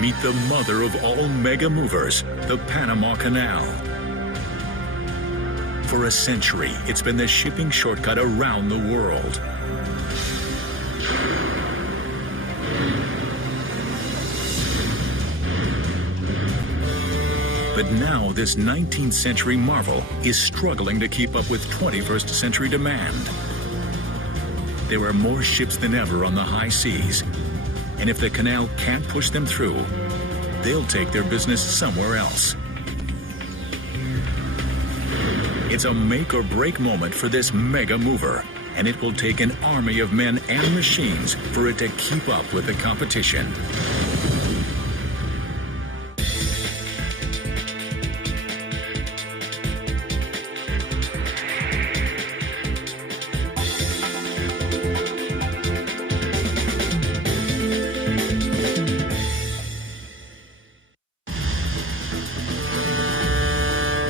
Meet the mother of all mega movers, the Panama Canal. For a century, it's been the shipping shortcut around the world. But now this 19th century marvel is struggling to keep up with 21st century demand. There are more ships than ever on the high seas, and if the canal can't push them through, they'll take their business somewhere else. It's a make or break moment for this mega mover, and it will take an army of men and machines for it to keep up with the competition.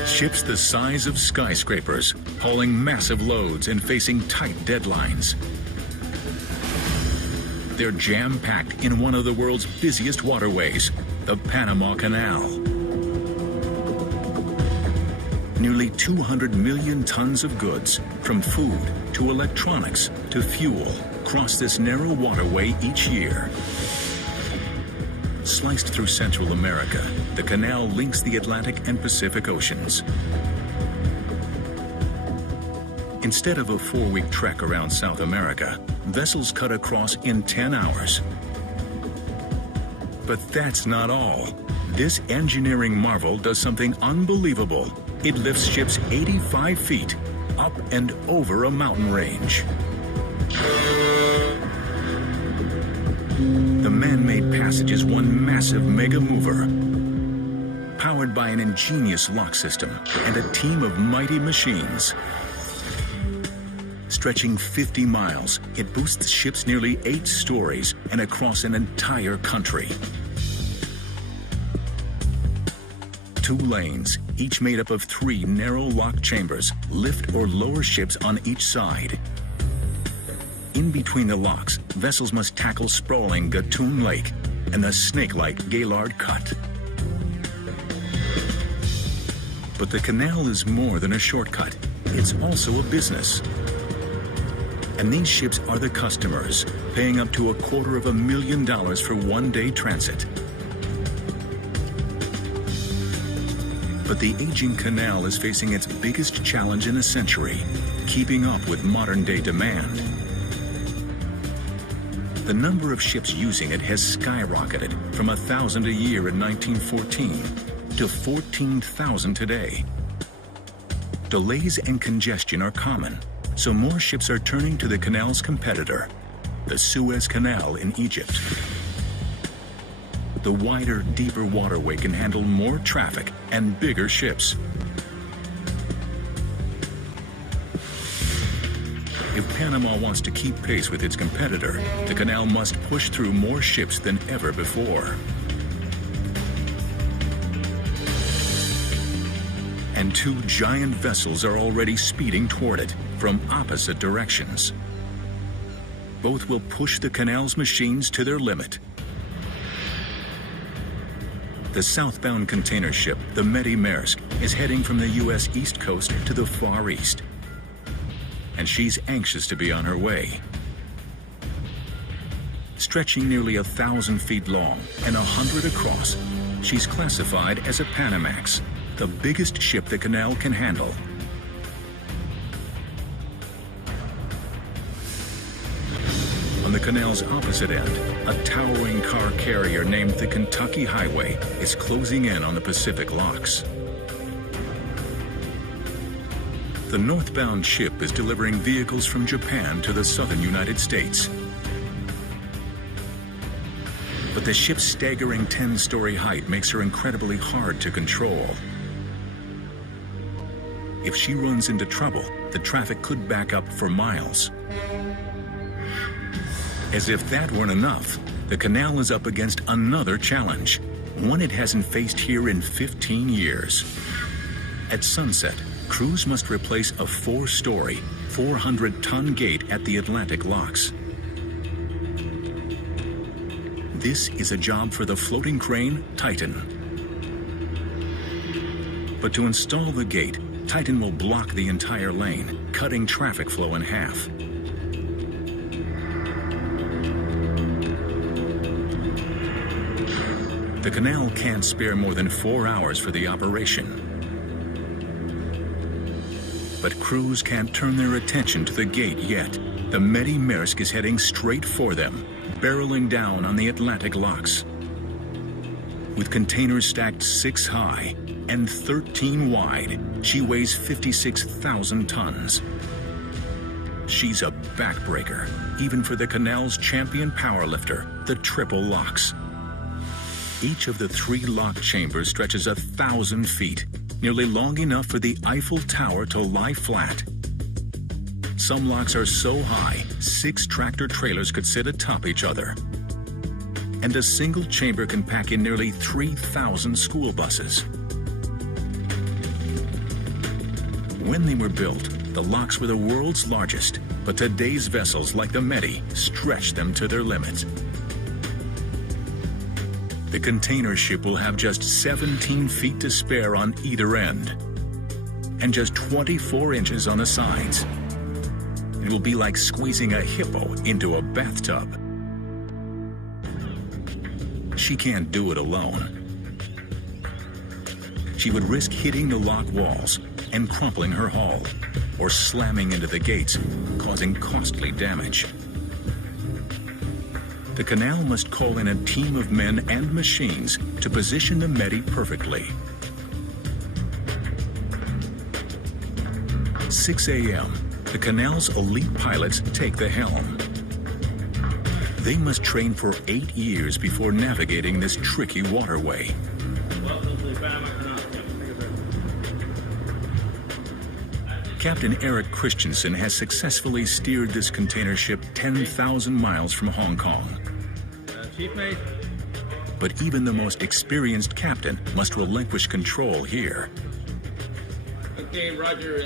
Ships the size of skyscrapers, hauling massive loads and facing tight deadlines. They're jam-packed in one of the world's busiest waterways, the Panama Canal. Nearly 200 million tons of goods, from food to electronics to fuel, cross this narrow waterway each year. Sliced through Central America, the canal links the Atlantic and Pacific Oceans. Instead of a 4-week trek around South America, vessels cut across in 10 hours. But that's not all. This engineering marvel does something unbelievable. It lifts ships 85 feet up and over a mountain range. The man-made passage is one massive mega mover, powered by an ingenious lock system and a team of mighty machines. Stretching 50 miles, it boosts ships nearly 8 stories and across an entire country. 2 lanes, each made up of 3 narrow lock chambers, lift or lower ships on each side. In between the locks, vessels must tackle sprawling Gatun Lake and the snake-like Gaylord Cut. But the canal is more than a shortcut. It's also a business. And these ships are the customers, paying up to $250,000 for one-day transit. But the aging canal is facing its biggest challenge in a century, keeping up with modern-day demand. The number of ships using it has skyrocketed from 1,000 a year in 1914 to 14,000 today. Delays and congestion are common, so more ships are turning to the canal's competitor, the Suez Canal in Egypt. The wider, deeper waterway can handle more traffic and bigger ships. If Panama wants to keep pace with its competitor, the canal must push through more ships than ever before. And 2 giant vessels are already speeding toward it from opposite directions. Both will push the canal's machines to their limit. The southbound container ship, the Medi Maersk, is heading from the U.S. East Coast to the Far East. And she's anxious to be on her way. Stretching nearly 1,000 feet long and 100 across, she's classified as a Panamax, the biggest ship the canal can handle. On the canal's opposite end, a towering car carrier named the Kentucky Highway is closing in on the Pacific locks. The northbound ship is delivering vehicles from Japan to the southern United States. But the ship's staggering 10-story height makes her incredibly hard to control. If she runs into trouble, the traffic could back up for miles. As if that weren't enough, the canal is up against another challenge, one it hasn't faced here in 15 years. At sunset, crews must replace a 4-story, 400-ton gate at the Atlantic locks. This is a job for the floating crane, Titan. But to install the gate, Titan will block the entire lane, cutting traffic flow in half. The canal can't spare more than 4 hours for the operation. But crews can't turn their attention to the gate yet. The Medi Maersk is heading straight for them, barreling down on the Atlantic locks. With containers stacked 6 high and 13 wide, she weighs 56,000 tons. She's a backbreaker, even for the Canal's champion powerlifter, the triple locks. Each of the 3 lock chambers stretches 1,000 feet, nearly long enough for the Eiffel Tower to lie flat. Some locks are so high, 6 tractor trailers could sit atop each other. And a single chamber can pack in nearly 3,000 school buses. When they were built, the locks were the world's largest, but today's vessels like the Medi stretch them to their limits. The container ship will have just 17 feet to spare on either end, and just 24 inches on the sides. It will be like squeezing a hippo into a bathtub. She can't do it alone. She would risk hitting the lock walls and crumpling her hull, or slamming into the gates, causing costly damage. The Canal must call in a team of men and machines to position the Medi perfectly. 6 a.m., the Canal's elite pilots take the helm. They must train for 8 years before navigating this tricky waterway. Captain Eric Christensen has successfully steered this container ship 10,000 miles from Hong Kong. Chief mate. But even the most experienced captain must relinquish control here. Okay, Roger.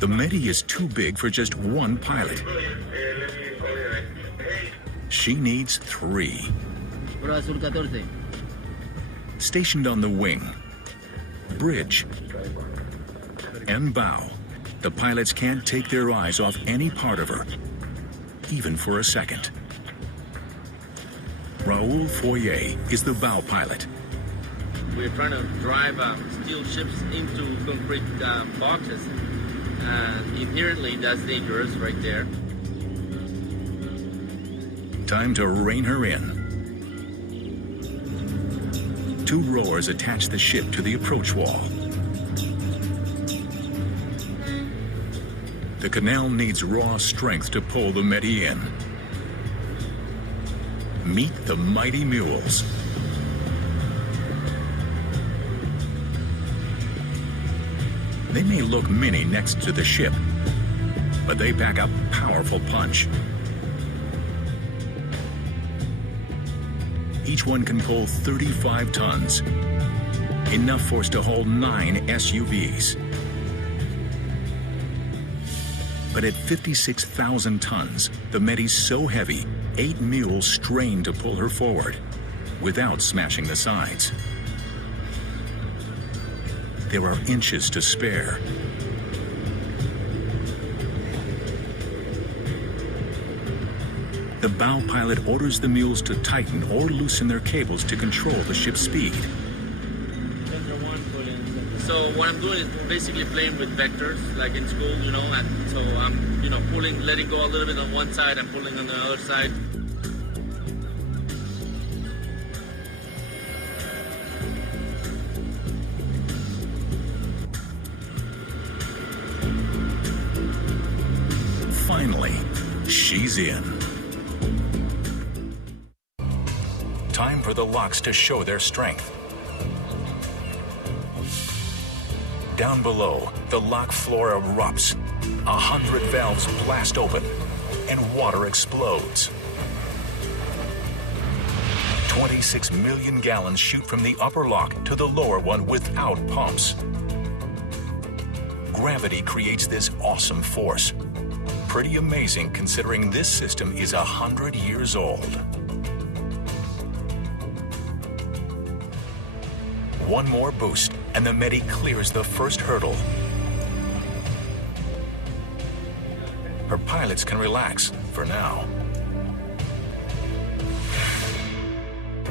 The Medi is too big for just one pilot. She needs 3. Stationed on the wing, bridge, and bow, the pilots can't take their eyes off any part of her, even for a second. Raoul Foyer is the bow pilot. We're trying to drive steel ships into concrete boxes. Inherently, that's dangerous right there. Time to rein her in. 2 rowers attach the ship to the approach wall. The Canal needs raw strength to pull the Medi in. Meet the mighty mules. They may look mini next to the ship, but they pack a powerful punch. Each one can pull 35 tons, enough force to hold 9 SUVs. But at 56,000 tons, the Medi's so heavy, 8 mules strain to pull her forward, without smashing the sides. There are inches to spare. The bow pilot orders the mules to tighten or loosen their cables to control the ship's speed. So what I'm doing is basically playing with vectors, like in school, you know, and so I'm, pulling, letting go a little bit on one side and pulling on the other side. Finally, she's in. Time for the locks to show their strength. Down below, the lock floor erupts. 100 valves blast open, and water explodes. 26 million gallons shoot from the upper lock to the lower one without pumps. Gravity creates this awesome force. Pretty amazing considering this system is 100 years old. one more boost, and the Medi clears the first hurdle. Her pilots can relax for now.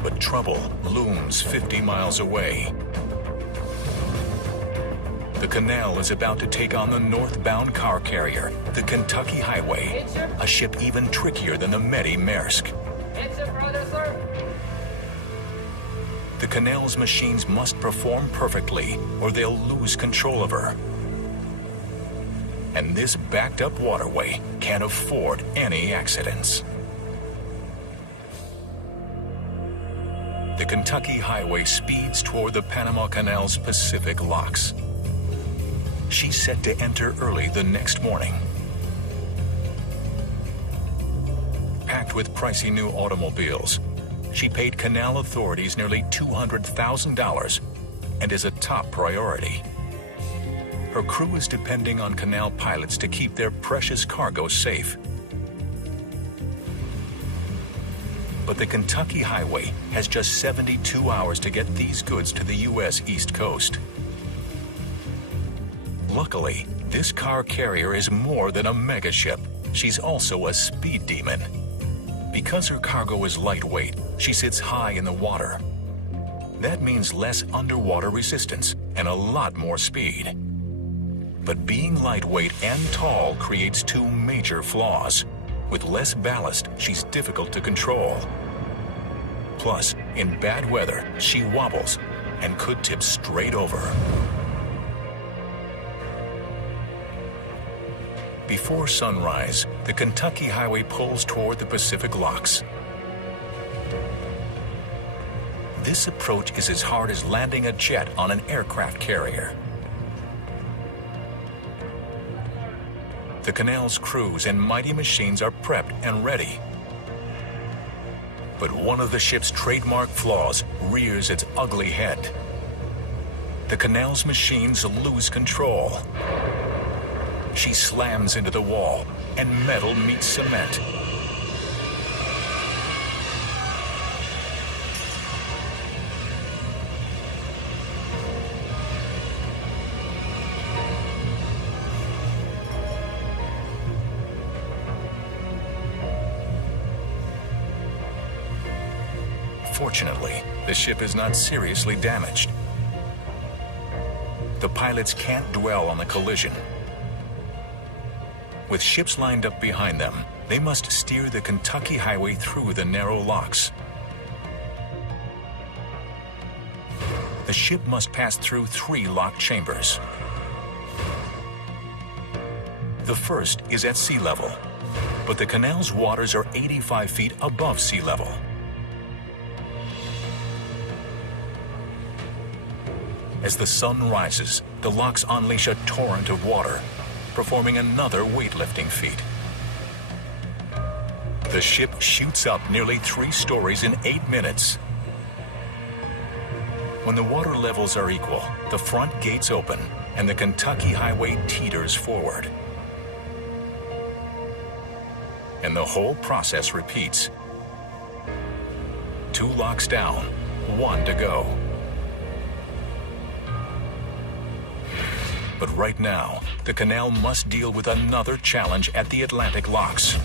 But trouble looms 50 miles away. The Canal is about to take on the northbound car carrier, the Kentucky Highway, a ship even trickier than the Medi Maersk. The Canal's machines must perform perfectly, or they'll lose control of her. And this backed-up waterway can't afford any accidents. The Kentucky Highway speeds toward the Panama Canal's Pacific locks. She's set to enter early the next morning. Packed with pricey new automobiles, she paid Canal authorities nearly $200,000 and is a top priority. Her crew is depending on Canal pilots to keep their precious cargo safe. But the Kentucky Highway has just 72 hours to get these goods to the U.S. East Coast. Luckily, this car carrier is more than a mega ship. She's also a speed demon. Because her cargo is lightweight, she sits high in the water. That means less underwater resistance and a lot more speed. But being lightweight and tall creates two major flaws. With less ballast, she's difficult to control. Plus, in bad weather, she wobbles and could tip straight over. Before sunrise, the Kentucky Highway pulls toward the Pacific locks. This approach is as hard as landing a jet on an aircraft carrier. The Canal's crews and mighty machines are prepped and ready. But one of the ship's trademark flaws rears its ugly head. The Canal's machines lose control. She slams into the wall, and metal meets cement. Fortunately, the ship is not seriously damaged. The pilots can't dwell on the collision. With ships lined up behind them, they must steer the Kentucky Highway through the narrow locks. The ship must pass through 3 locked chambers. The first is at sea level, but the Canal's waters are 85 feet above sea level. As the sun rises, the locks unleash a torrent of water, performing another weightlifting feat. The ship shoots up nearly 3 stories in 8 minutes. When the water levels are equal, the front gates open and the Kentucky Highway teeters forward. And the whole process repeats. 2 locks down, 1 to go. But right now, the Canal must deal with another challenge at the Atlantic locks.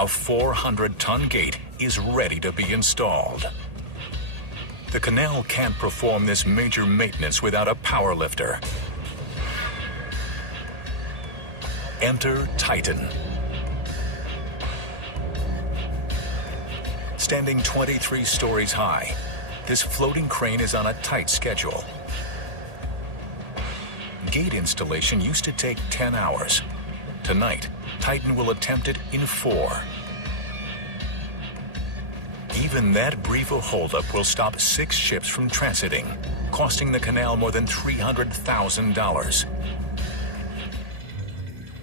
A 400-ton gate is ready to be installed. The Canal can't perform this major maintenance without a power lifter. Enter Titan. Standing 23 stories high, this floating crane is on a tight schedule. Gate installation used to take 10 hours. Tonight, Titan will attempt it in 4. Even that brief a holdup will stop 6 ships from transiting, costing the Canal more than $300,000.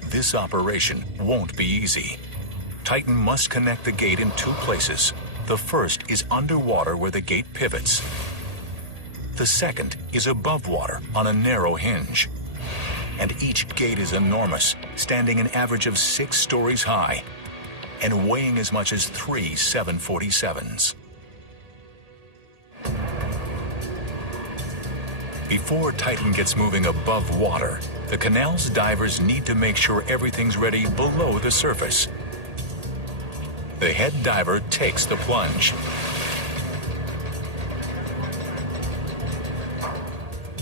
This operation won't be easy. Titan must connect the gate in 2 places. The first is underwater where the gate pivots. The second is above water on a narrow hinge. And each gate is enormous, standing an average of 6 stories high and weighing as much as 3 747s. Before Titan gets moving above water, the Canal's divers need to make sure everything's ready below the surface. The head diver takes the plunge.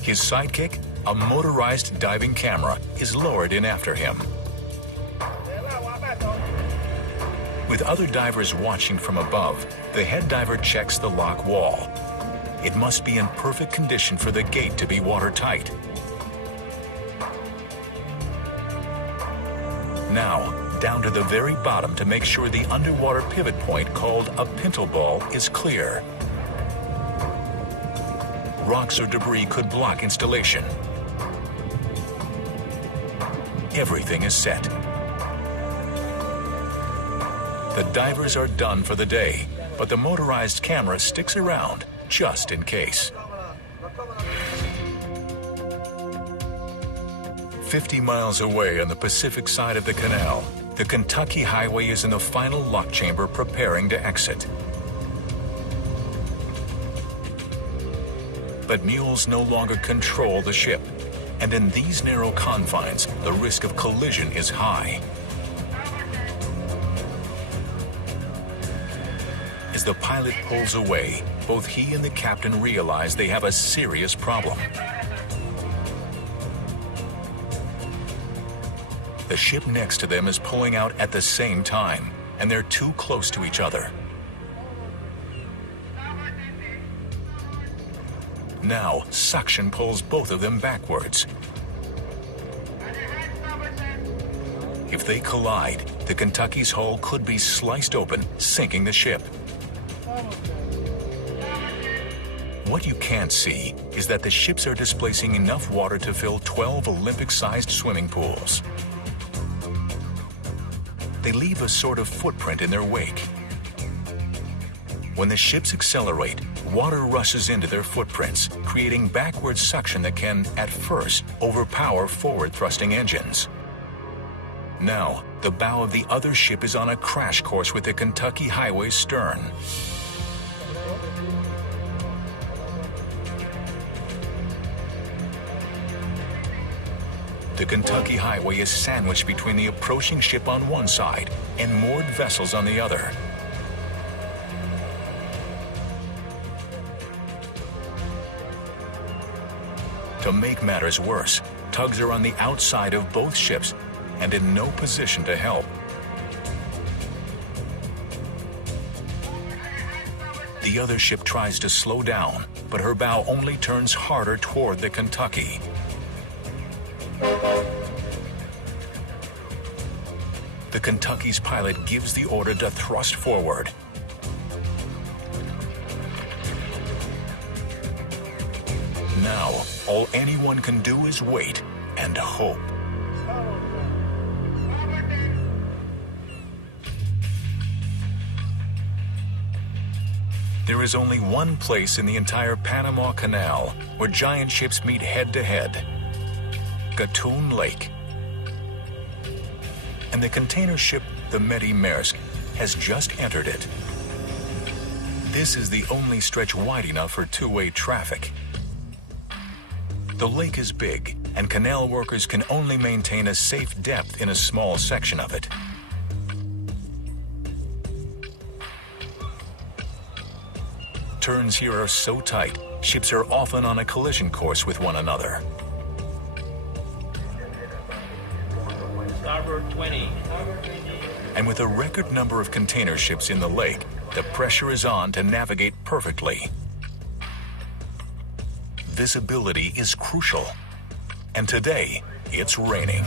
His sidekick, a motorized diving camera, is lowered in after him. With other divers watching from above, the head diver checks the lock wall. It must be in perfect condition for the gate to be watertight. Now, down to the very bottom to make sure the underwater pivot point called a pintle ball is clear. Rocks or debris could block installation. Everything is set. The divers are done for the day, but the motorized camera sticks around just in case. 50 miles away on the Pacific side of the canal, the Kentucky Highway is in the final lock chamber preparing to exit. But mules no longer control the ship, and in these narrow confines, the risk of collision is high. As the pilot pulls away, both he and the captain realize they have a serious problem. The ship next to them is pulling out at the same time, and they're too close to each other. Now, suction pulls both of them backwards. If they collide, the Kentucky's hull could be sliced open, sinking the ship. What you can't see is that the ships are displacing enough water to fill 12 Olympic-sized swimming pools. They leave a sort of footprint in their wake. When the ships accelerate, water rushes into their footprints, creating backward suction that can, at first, overpower forward-thrusting engines. Now, the bow of the other ship is on a crash course with the Kentucky Highway's stern. The Kentucky Highway is sandwiched between the approaching ship on one side and moored vessels on the other. To make matters worse, tugs are on the outside of both ships and in no position to help. The other ship tries to slow down, but her bow only turns harder toward the Kentucky. The Kentucky's pilot gives the order to thrust forward. Now, all anyone can do is wait and hope. There is only one place in the entire Panama Canal where giant ships meet head-to-head: Gatun Lake. And the container ship, the Medi Maersk, has just entered it. This is the only stretch wide enough for two-way traffic. The lake is big, and canal workers can only maintain a safe depth in a small section of it. Turns here are so tight, ships are often on a collision course with one another. Starboard 20. And with a record number of container ships in the lake, the pressure is on to navigate perfectly. Visibility is crucial. And today, it's raining.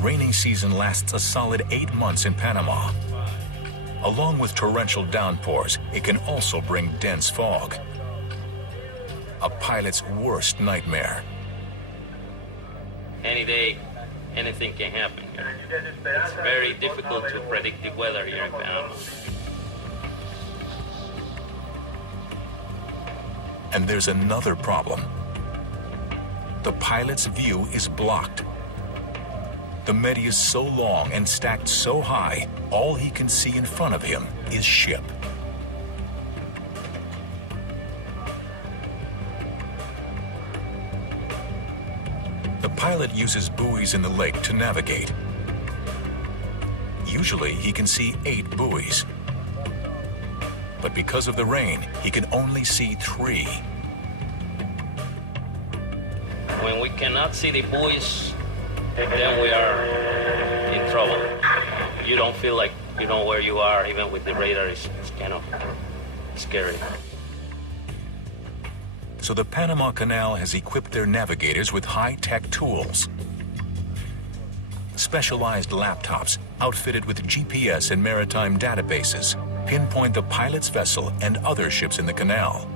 Rainy season lasts a solid 8 months in Panama. Along with torrential downpours, it can also bring dense fog. A pilot's worst nightmare. Any day, anything can happen. It's very difficult to predict the weather here in Panama. And there's another problem. The pilot's view is blocked. The Medi is so long and stacked so high, all he can see in front of him is ship. pilot uses buoys in the lake to navigate. Usually, he can see 8 buoys. But because of the rain, he can only see 3. When we cannot see the buoys, then we are in trouble. You don't feel like you know where you are, even with the radar. It's kind of scary. So the Panama Canal has equipped their navigators with high-tech tools. Specialized laptops outfitted with GPS and maritime databases pinpoint the pilot's vessel and other ships in the canal.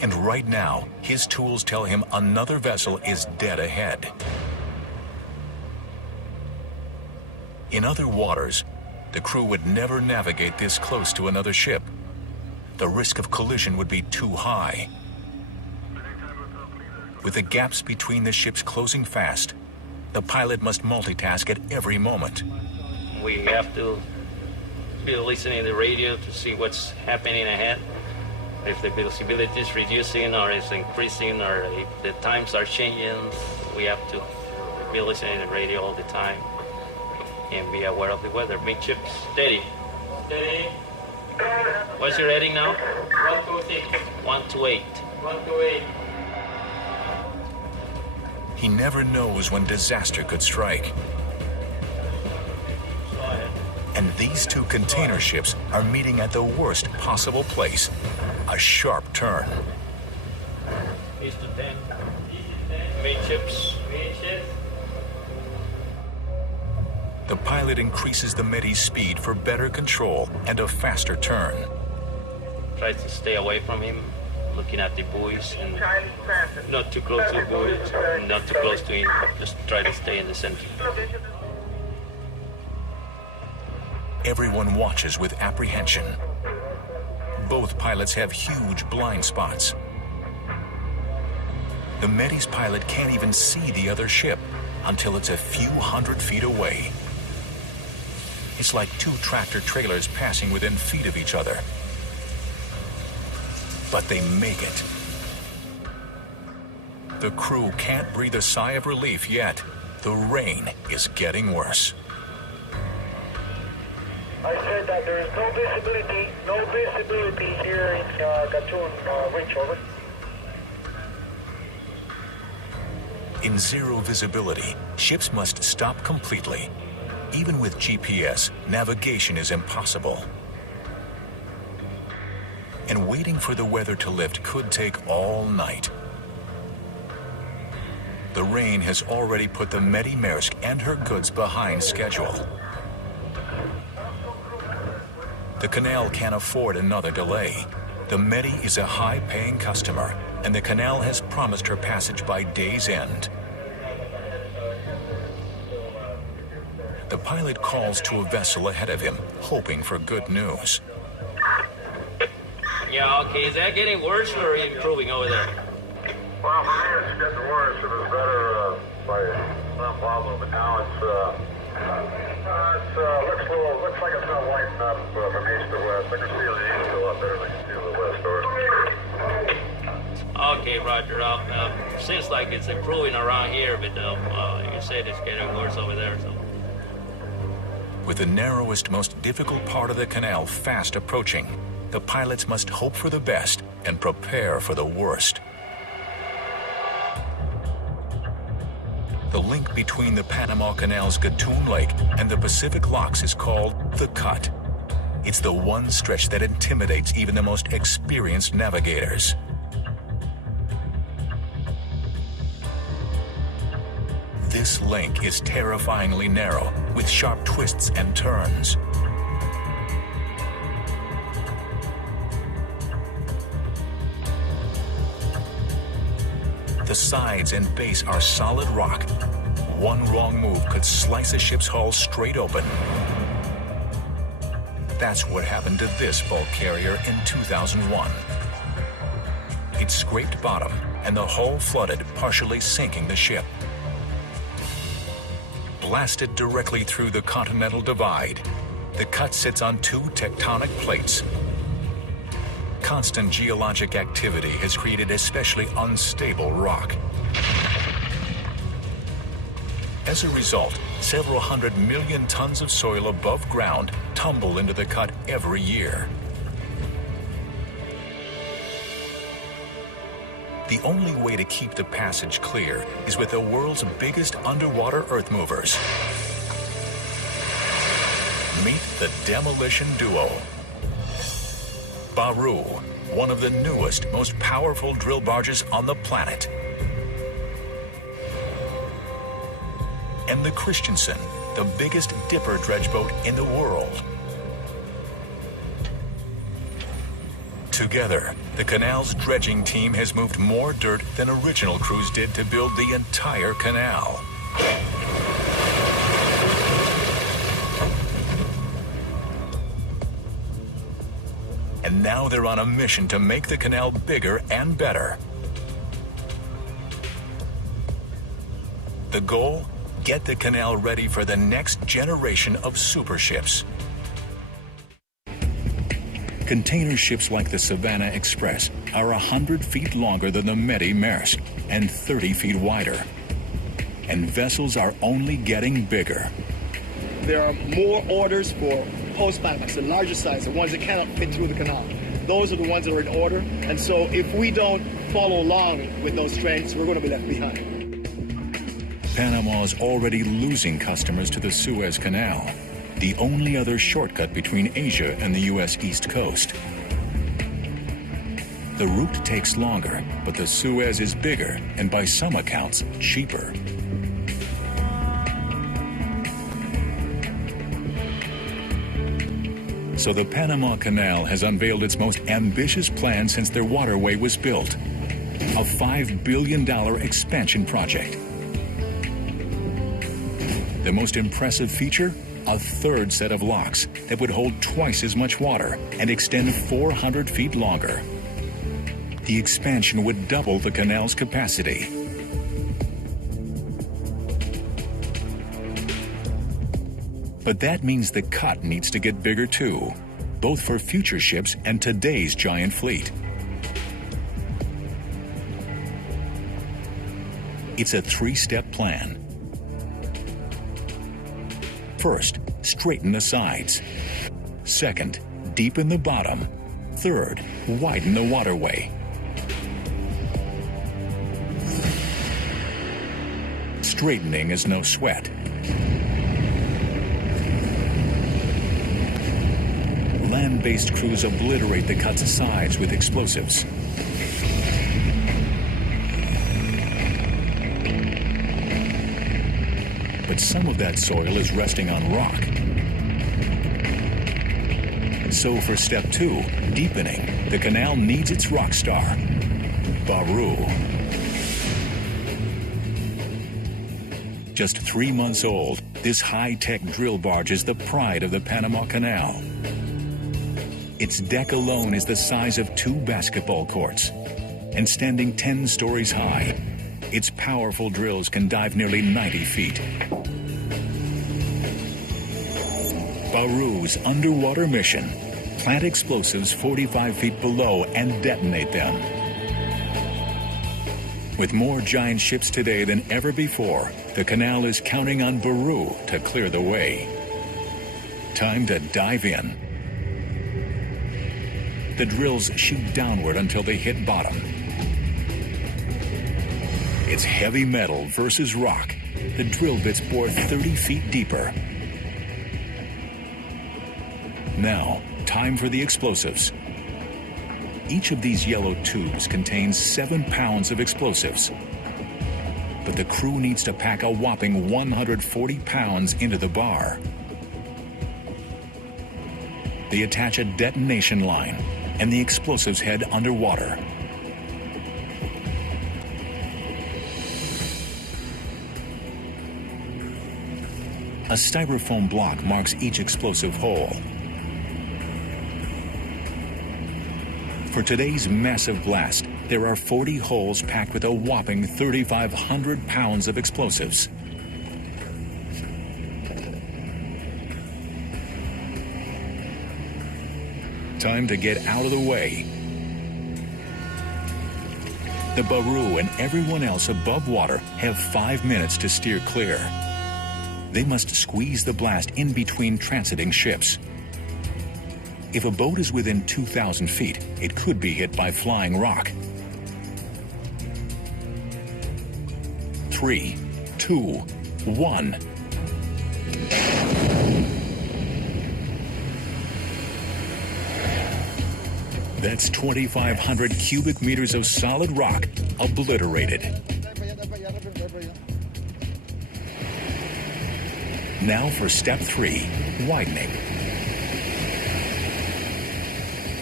And right now, his tools tell him another vessel is dead ahead. In other waters, the crew would never navigate this close to another ship. The risk of collision would be too high. With the gaps between the ships closing fast, the pilot must multitask at every moment. We have to be listening to the radio to see what's happening ahead. If the visibility is reducing or is increasing or if the times are changing, we have to be listening to the radio all the time and be aware of the weather. Midship, steady. Steady. What's your heading now? 128. 128. 128. He never knows when disaster could strike. And these 2 container ships are meeting at the worst possible place, a sharp turn. East to 10. Midships. The pilot increases the Medi's speed for better control and a faster turn. Tries to stay away from him, looking at the buoys and not too close to the buoys, not too close to him, just try to stay in the center. Everyone watches with apprehension. Both pilots have huge blind spots. The Medi's pilot can't even see the other ship until it's a few hundred feet away. It's like 2 tractor trailers passing within feet of each other. But they make it. The crew can't breathe a sigh of relief yet. The rain is getting worse. I said that there is no visibility here in Gatun Reach, over. In zero visibility, ships must stop completely. Even with GPS, navigation is impossible. And waiting for the weather to lift could take all night. The rain has already put the Medi Maersk and her goods behind schedule. The canal can't afford another delay. The Medi is a high-paying customer, and the canal has promised her passage by day's end. The pilot calls to a vessel ahead of him, hoping for good news. Yeah, okay, is that getting worse or improving over there? Well, for me it's getting worse. It was better by some problem, but now looks like it's not lighting up from east to west. I can see the east a lot better than I can see the west. Okay, Roger. Seems like it's improving around here, but you said it's getting worse over there. So. With the narrowest, most difficult part of the canal fast approaching, the pilots must hope for the best and prepare for the worst. The link between the Panama Canal's Gatun Lake and the Pacific locks is called the Cut. It's the one stretch that intimidates even the most experienced navigators. This link is terrifyingly narrow, with sharp twists and turns. The sides and base are solid rock. One wrong move could slice a ship's hull straight open. That's what happened to this bulk carrier in 2001. It scraped bottom, and the hull flooded, partially sinking the ship. Blasted directly through the Continental Divide, the Cut sits on 2 tectonic plates. Constant geologic activity has created especially unstable rock. As a result, several 100 million tons of soil above ground tumble into the cut every year. The only way to keep the passage clear is with the world's biggest underwater earth movers. Meet the demolition duo. Baru, one of the newest, most powerful drill barges on the planet. And the Christensen, the biggest dipper dredge boat in the world. Together, the Canal's dredging team has moved more dirt than original crews did to build the entire canal. And now they're on a mission to make the canal bigger and better. The goal? Get the canal ready for the next generation of super ships. Container ships like the Savannah Express are 100 feet longer than the Medi Maersk and 30 feet wider. And vessels are only getting bigger. There are more orders for post-Panamax, the larger size, the ones that cannot fit through the canal. Those are the ones that are in order. And so if we don't follow along with those trends, we're going to be left behind. Panama is already losing customers to the Suez Canal, the only other shortcut between Asia and the U.S. East Coast. The route takes longer, but the Suez is bigger and by some accounts, cheaper. So the Panama Canal has unveiled its most ambitious plan since their waterway was built, a $5 billion expansion project. The most impressive feature? A third set of locks that would hold twice as much water and extend 400 feet longer. The expansion would double the canal's capacity. But that means the cut needs to get bigger too, both for future ships and today's giant fleet. It's a three-step plan. First, straighten the sides. Second, deepen the bottom. Third, widen the waterway. Straightening is no sweat. Land-based crews obliterate the cut's sides with explosives. But some of that soil is resting on rock. So for step 2, deepening, the canal needs its rock star, Baru. Just 3 months old, this high-tech drill barge is the pride of the Panama Canal. Its deck alone is the size of 2 basketball courts, and standing 10 stories high, its powerful drills can dive nearly 90 feet. Baru's underwater mission: plant explosives 45 feet below and detonate them. With more giant ships today than ever before, the canal is counting on Baru to clear the way. Time to dive in. The drills shoot downward until they hit bottom. It's heavy metal versus rock. The drill bits bore 30 feet deeper. Now, time for the explosives. Each of these yellow tubes contains 7 pounds of explosives. But the crew needs to pack a whopping 140 pounds into the bar. They attach a detonation line, and the explosives head underwater. A styrofoam block marks each explosive hole. For today's massive blast, there are 40 holes packed with a whopping 3,500 pounds of explosives. Time to get out of the way. The Baru and everyone else above water have 5 minutes to steer clear. They must squeeze the blast in between transiting ships. If a boat is within 2,000 feet, it could be hit by flying rock. 3, 2, 1. That's 2,500 cubic meters of solid rock obliterated. Now for step 3, widening.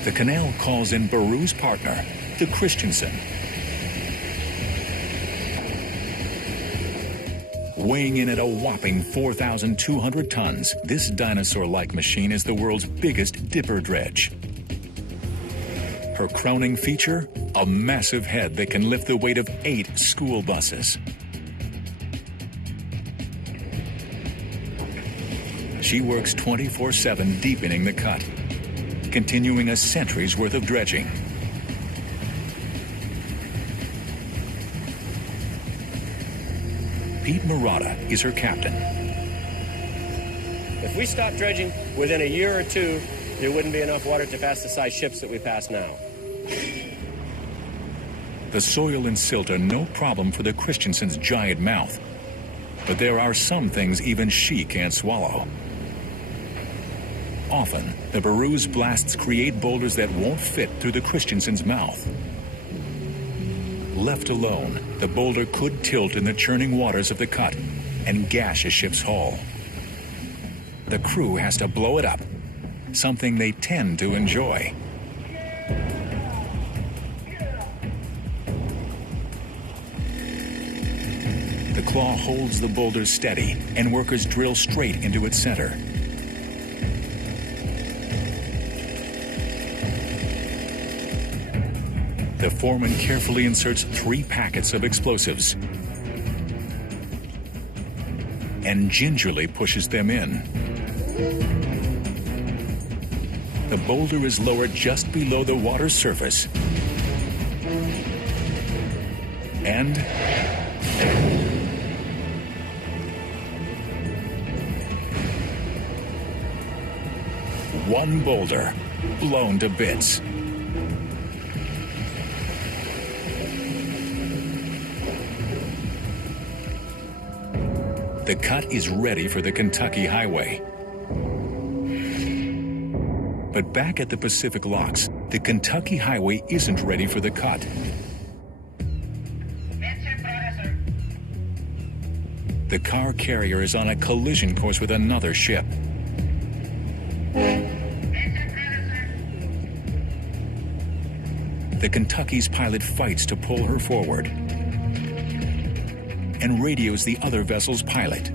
The Canal calls in Baru's partner, the Christensen. Weighing in at a whopping 4,200 tons, this dinosaur-like machine is the world's biggest dipper dredge. Her crowning feature, a massive head that can lift the weight of 8 school buses. She works 24/7 deepening the cut, continuing a century's worth of dredging. Pete Murata is her captain. If we stopped dredging within a year or two, there wouldn't be enough water to pass the size ships that we pass now. The soil and silt are no problem for the Christensen's giant mouth, but there are some things even she can't swallow. Often, the Baru's blasts create boulders that won't fit through the Christensen's mouth. Left alone, the boulder could tilt in the churning waters of the cut and gash a ship's hull. The crew has to blow it up, something they tend to enjoy. The claw holds the boulder steady, and workers drill straight into its center. The foreman carefully inserts 3 packets of explosives and gingerly pushes them in. The boulder is lowered just below the water's surface. And one boulder blown to bits. The cut is ready for the Kentucky Highway. But back at the Pacific Locks, the Kentucky Highway isn't ready for the cut. The car carrier is on a collision course with another ship. The Kentucky's pilot fights to pull her forward and radios the other vessel's pilot.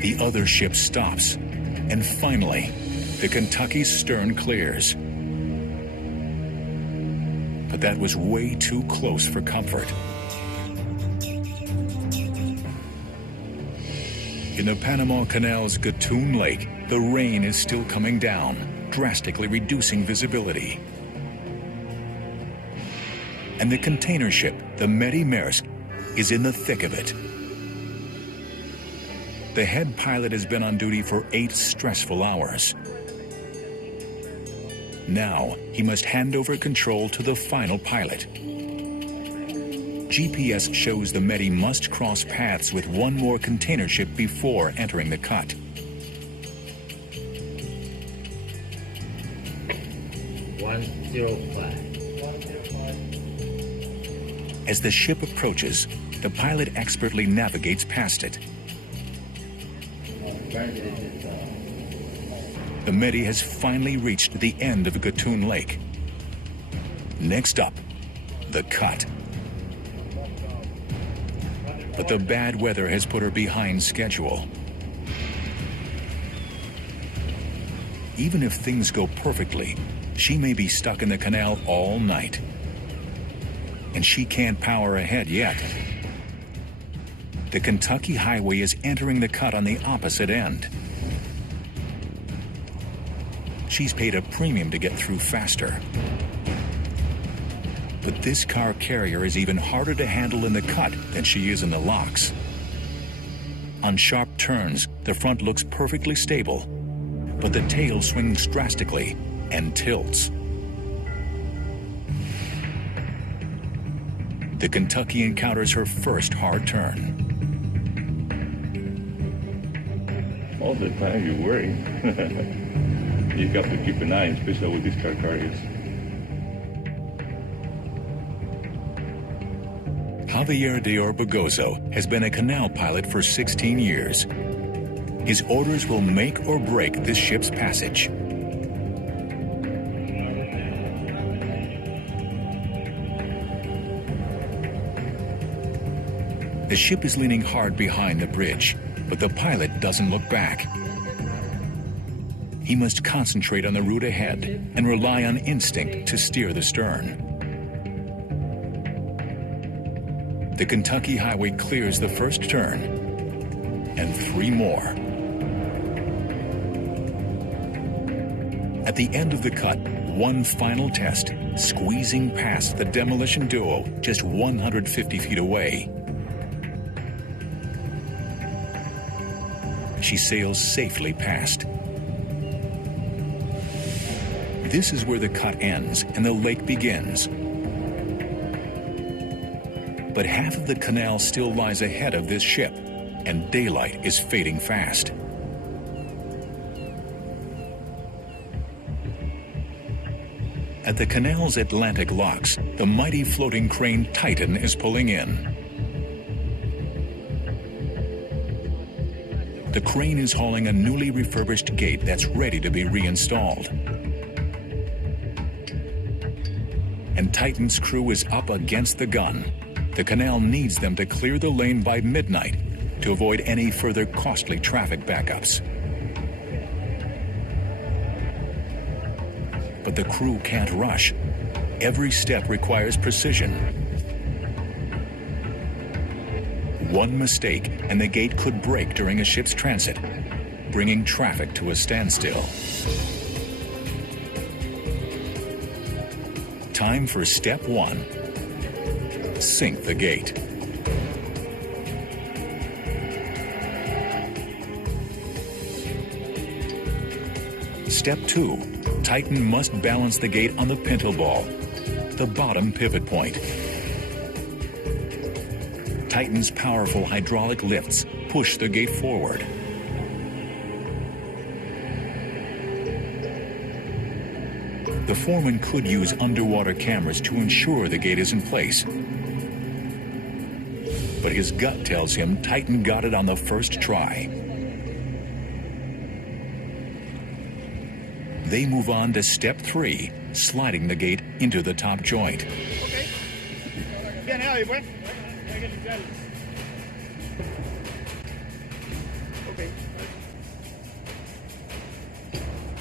The other ship stops, and finally, the Kentucky's stern clears. But that was way too close for comfort. In the Panama Canal's Gatun Lake, the rain is still coming down, drastically reducing visibility. And the container ship, the Medi Maersk, is in the thick of it. The head pilot has been on duty for 8 stressful hours. Now, he must hand over control to the final pilot. GPS shows the Medi must cross paths with one more container ship before entering the cut. As the ship approaches, the pilot expertly navigates past it. The Medi has finally reached the end of Gatun Lake. Next up, the cut. But the bad weather has put her behind schedule. Even if things go perfectly, she may be stuck in the canal all night. and she can't power ahead yet. The Kentucky Highway is entering the cut on the opposite end. She's paid a premium to get through faster. But this car carrier is even harder to handle in the cut than she is in the locks. On sharp turns, the front looks perfectly stable, but the tail swings drastically and tilts. The Kentucky encounters her first hard turn. All the time you're worried. You have to keep an eye, especially with these car carriers. Javier de Orbegozo has been a canal pilot for 16 years. His orders will make or break this ship's passage. The ship is leaning hard behind the bridge, but the pilot doesn't look back. He must concentrate on the route ahead and rely on instinct to steer the stern. The Kentucky Highway clears the first turn, and 3 more. At the end of the cut, one final test, squeezing past the demolition duo just 150 feet away. She sails safely past. This is where the cut ends and the lake begins. But half of the canal still lies ahead of this ship, and daylight is fading fast. At the canal's Atlantic locks, the mighty floating crane Titan is pulling in. The crane is hauling a newly refurbished gate that's ready to be reinstalled. And Titan's crew is up against the gun. The canal needs them to clear the lane by midnight to avoid any further costly traffic backups. But the crew can't rush. Every step requires precision. One mistake and the gate could break during a ship's transit, bringing traffic to a standstill. Time for step 1. Sink the gate. Step 2. Titan must balance the gate on the pintle ball, the bottom pivot point. Titan's powerful hydraulic lifts push the gate forward. The foreman could use underwater cameras to ensure the gate is in place. But his gut tells him Titan got it on the first try. They move on to step 3, sliding the gate into the top joint. Okay. Bien, ahí, pues. Okay.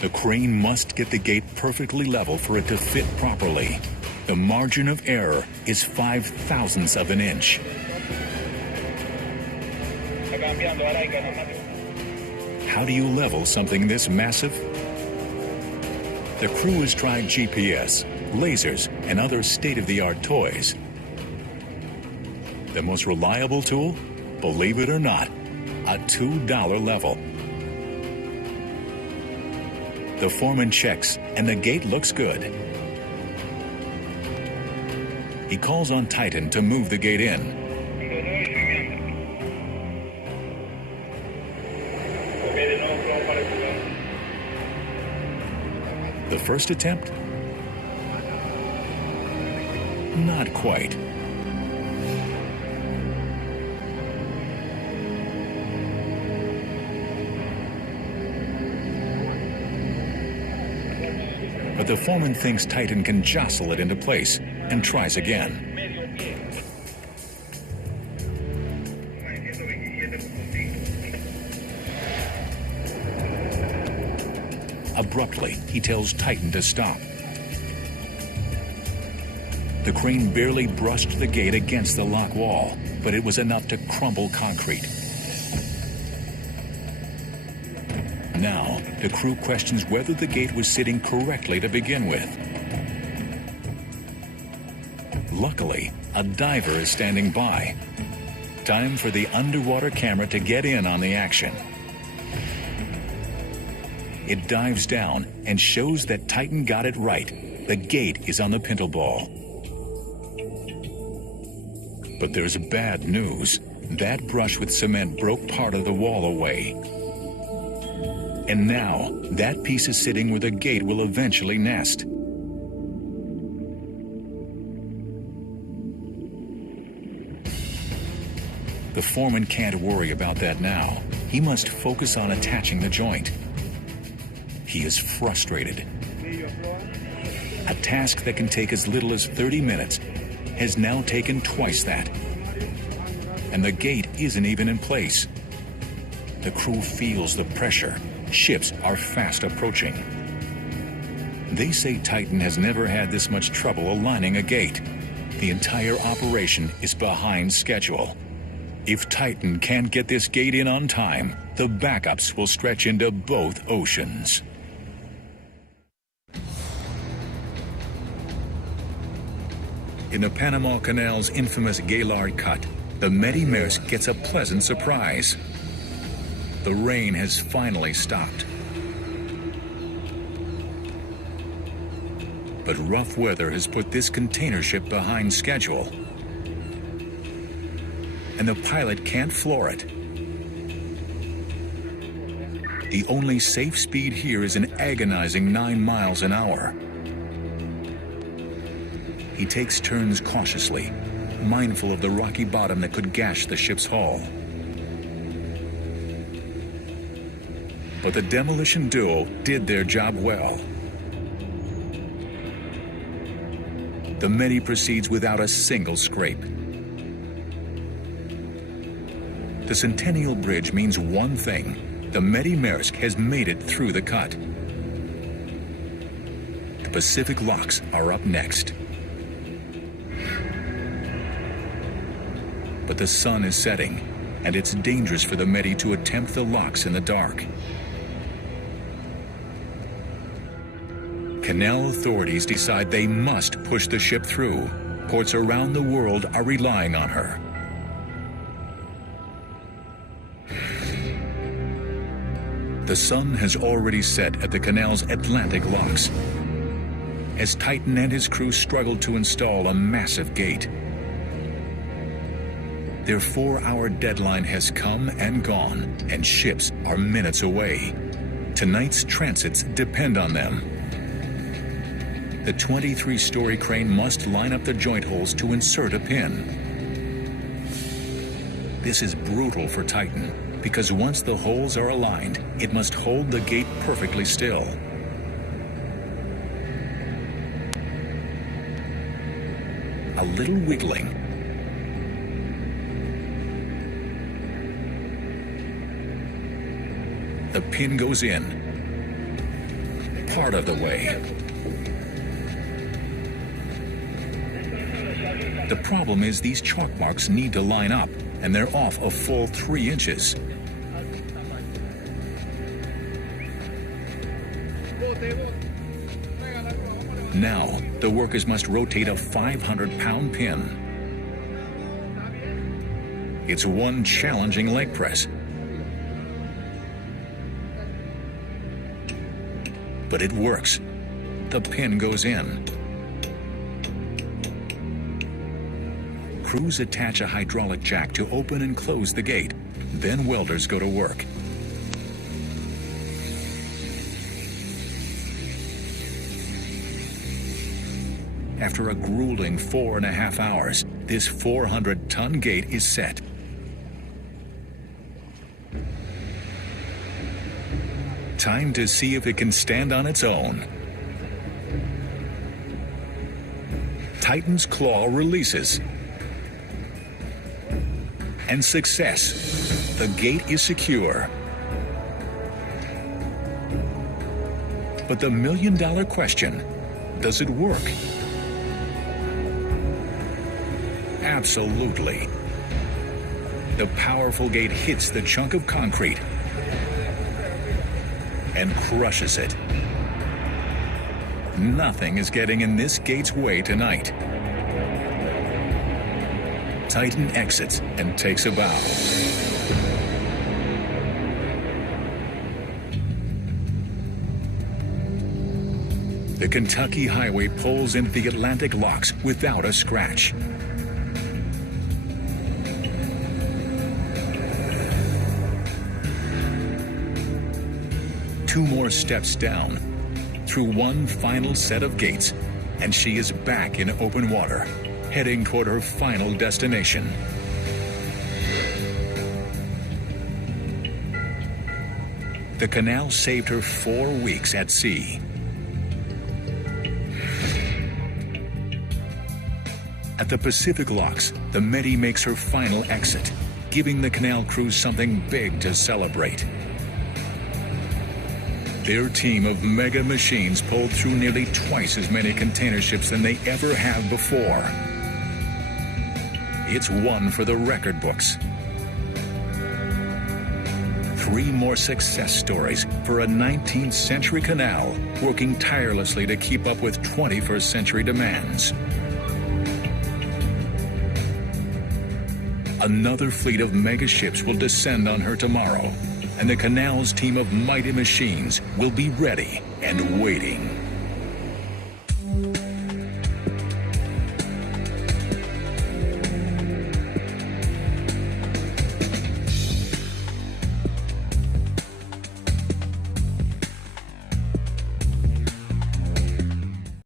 The crane must get the gate perfectly level for it to fit properly. The margin of error is 5/1000ths of an inch. How do you level something this massive? The crew has tried GPS, lasers, and other state-of-the-art toys. The most reliable tool? Believe it or not, a $2 level. The foreman checks, and the gate looks good. He calls on Titan to move the gate in. The first attempt? Not quite. But the foreman thinks Titan can jostle it into place and tries again. Abruptly, he tells Titan to stop. The crane barely brushed the gate against the lock wall, but it was enough to crumble concrete. Now, the crew questions whether the gate was sitting correctly to begin with. Luckily, a diver is standing by. Time for the underwater camera to get in on the action. It dives down and shows that Titan got it right. The gate is on the pintle ball. But there's bad news. That brush with cement broke part of the wall away. And now, that piece is sitting where the gate will eventually nest. The foreman can't worry about that now. He must focus on attaching the joint. He is frustrated. A task that can take as little as 30 minutes has now taken twice that. And the gate isn't even in place. The crew feels the pressure. Ships are fast approaching. They say Titan has never had this much trouble aligning a gate. The entire operation is behind schedule. If Titan can't get this gate in on time, the backups will stretch into both oceans. In the Panama Canal's infamous Gaylord Cut, the Medi Maersk gets a pleasant surprise. The rain has finally stopped. But rough weather has put this container ship behind schedule. And the pilot can't floor it. The only safe speed here is an agonizing 9 miles an hour. He takes turns cautiously, mindful of the rocky bottom that could gash the ship's hull. But the demolition duo did their job well. The Medi proceeds without a single scrape. The Centennial Bridge means one thing. The Medi Maersk has made it through the cut. The Pacific locks are up next. But the sun is setting, and it's dangerous for the Medi to attempt the locks in the dark. Canal authorities decide they must push the ship through. Ports around the world are relying on her. The sun has already set at the canal's Atlantic locks as Titan and his crew struggle to install a massive gate. Their 4-hour deadline has come and gone, and ships are minutes away. Tonight's transits depend on them. The 23-story crane must line up the joint holes to insert a pin. This is brutal for Titan, because once the holes are aligned, it must hold the gate perfectly still. A little wiggling, the pin goes in, part of the way. The problem is these chalk marks need to line up, and they're off a full 3 inches. Now, the workers must rotate a 500-pound pin. It's one challenging leg press. But it works. The pin goes in. Crews attach a hydraulic jack to open and close the gate. Then welders go to work. After a grueling 4.5 hours, this 400-ton gate is set. Time to see if it can stand on its own. Titan's claw releases. And success. The gate is secure. But the million-dollar question, does it work? Absolutely. The powerful gate hits the chunk of concrete and crushes it. Nothing is getting in this gate's way tonight. Titan exits and takes a bow. The Kentucky Highway pulls into the Atlantic locks without a scratch. Two more steps down, through one final set of gates, and she is back in open water, heading toward her final destination. The canal saved her 4 weeks at sea. At the Pacific locks, the Medi makes her final exit, giving the canal crew something big to celebrate. Their team of mega machines pulled through nearly twice as many container ships than they ever have before. It's one for the record books. 3 more success stories for a 19th century canal working tirelessly to keep up with 21st century demands. Another fleet of mega ships will descend on her tomorrow, and the canal's team of mighty machines will be ready and waiting.